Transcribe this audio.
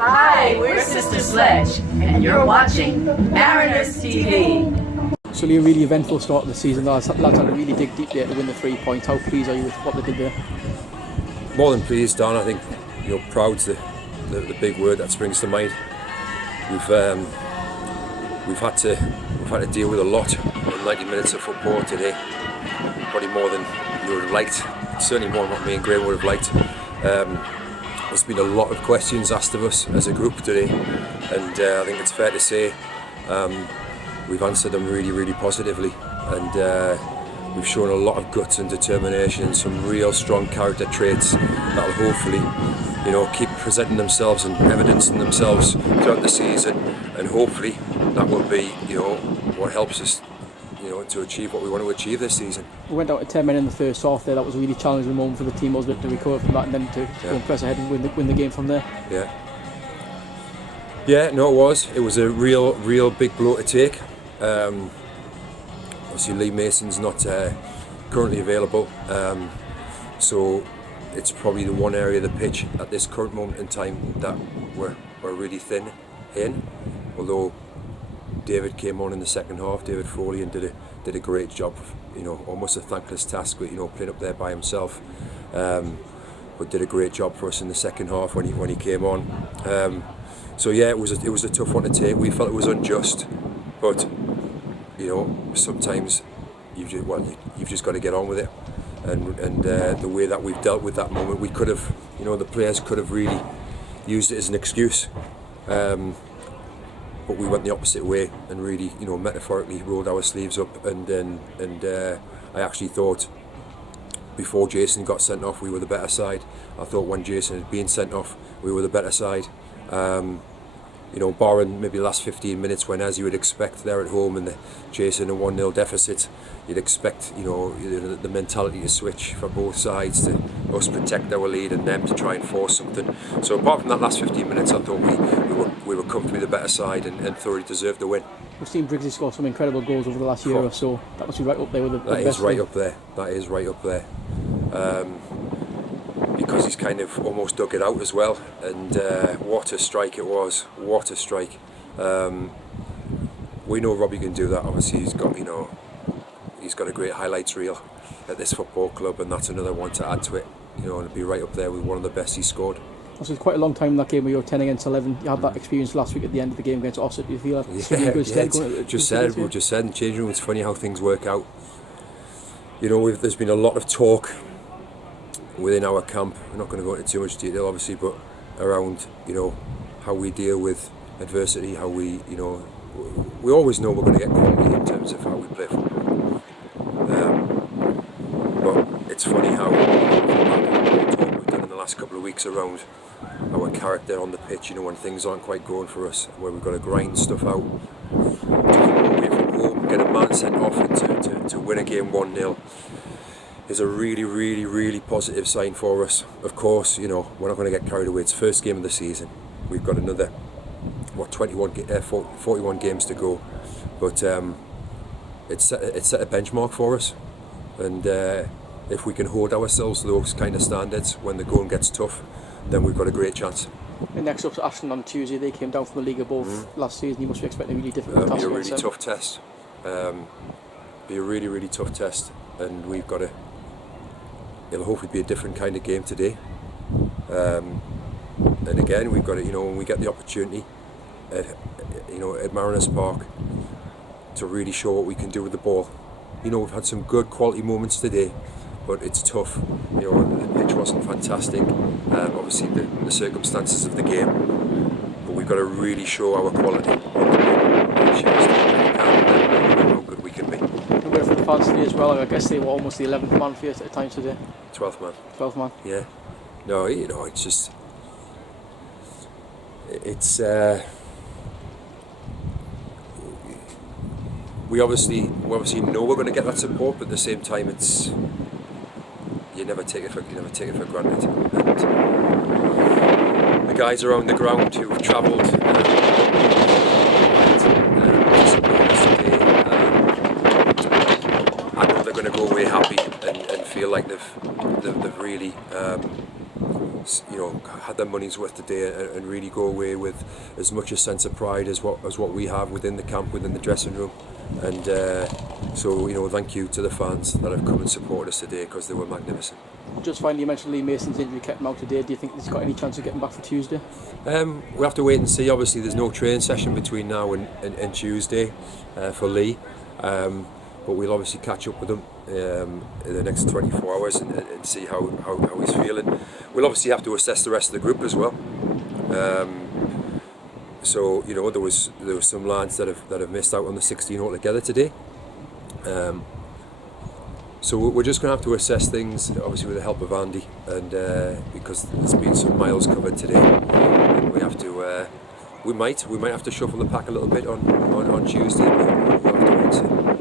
Hi, we're Sister Sledge, and you're watching Mariners TV. So a really eventful start of the season. Lads had to really dig deep there to win the 3 points. How pleased are you with what they did there? More than pleased, Dan. I think proud's the big word that springs to mind. We've had to deal with a lot in 90 minutes of football today. Probably more than you would have liked. Certainly more than what me and Graham would have liked. There's been a lot of questions asked of us as a group today, and I think it's fair to say we've answered them really, really positively, and we've shown a lot of guts and determination and some real strong character traits that'll hopefully keep presenting themselves and evidencing themselves throughout the season, and hopefully that will be what helps us to achieve what we want to achieve this season. We went out at 10 men in the first half there. That was a really challenging moment for the team, wasn't it, to recover from that and then to press ahead and win the game from there. Yeah, no, it was. It was a real big blow to take. Obviously Lee Mason's not currently available, so it's probably the one area of the pitch at this current moment in time that we're really thin in, although David came on in the second half, David Foley, and did a great job, almost a thankless task with playing up there by himself, but did a great job for us in the second half when he came on. So yeah, it was a tough one to take. We felt it was unjust, but sometimes you've just got to get on with it, and the way that we've dealt with that moment, we could have, the players could have really used it as an excuse. But we went the opposite way and really, metaphorically rolled our sleeves up, and I actually thought before Jason got sent off we were the better side. I thought when Jason had been sent off we were the better side. Barring maybe the last 15 minutes when, as you would expect, they're at home and Jason a 1-0 deficit, you'd expect the mentality to switch for both sides, to us protect our lead and them to try and force something. So apart from that last 15 minutes, I thought we were comfortably the better side and thoroughly deserved the win. We've seen Briggsy score some incredible goals over the last year or so. That must be right up there with the best. That is right up there. That is right up there. Because he's kind of almost dug it out as well, and what a strike it was! What a strike! We know Robbie can do that. Obviously, he's got a great highlights reel at this football club, and that's another one to add to it. And be right up there with one of the best he scored. Also, it's quite a long time in that game where you were 10 against 11. You had that experience last week at the end of the game against Ossett. Do you feel that's in good stead? We just said in the changing room. It's funny how things work out. There's been a lot of talk within our camp. We're not going to go into too much detail, obviously, but around how we deal with adversity, how we always know we're going to get quality in terms of how we play football. But it's funny how talk we've done in the last couple of weeks around our character on the pitch. When things aren't quite going for us, where we've got to grind stuff out, to come away from home, get a man sent off, and to win a game 1-0. Is a really, really, really positive sign for us. Of course, we're not going to get carried away. It's the first game of the season. We've got another 41 games to go, but it's set a benchmark for us, and if we can hold ourselves to those kind of standards when the going gets tough, then we've got a great chance. And next up to Ashton on Tuesday. They came down from the league above last season. You must be expecting a really difficult task. Be a really tough test. Be a really, really tough test, and we've got to. It'll hopefully be a different kind of game today. And again, we've got to, when we get the opportunity at Mariners Park to really show what we can do with the ball. We've had some good quality moments today, but it's tough. The pitch wasn't fantastic. Obviously, the circumstances of the game, but we've got to really show our quality on the ball. How good we can be. For the fans today as well, I guess they were almost the 11th man for you at times today. 12th man. 12th man. Yeah. No, it's just, it's we obviously know we're going to get that support, but at the same time, it's you never take it for granted. And the guys around the ground who have travelled. Going to go away happy and feel like they've really had their money's worth today, and really go away with as much a sense of pride as what we have within the camp, within the dressing room. And so thank you to the fans that have come and supported us today, because they were magnificent. Just finally, you mentioned Lee Mason's injury kept him out today. Do you think he's got any chance of getting back for Tuesday? We'll have to wait and see. Obviously there's no training session between now and Tuesday for Lee, but we'll obviously catch up with him in the next 24 hours and see how he's feeling. We'll obviously have to assess the rest of the group as well. So there was some lads that have missed out on the 16 altogether today. So we're just going to have to assess things, obviously with the help of Andy, and because there's been some miles covered today, and we might have to shuffle the pack a little bit on Tuesday. We'll have to wait and see.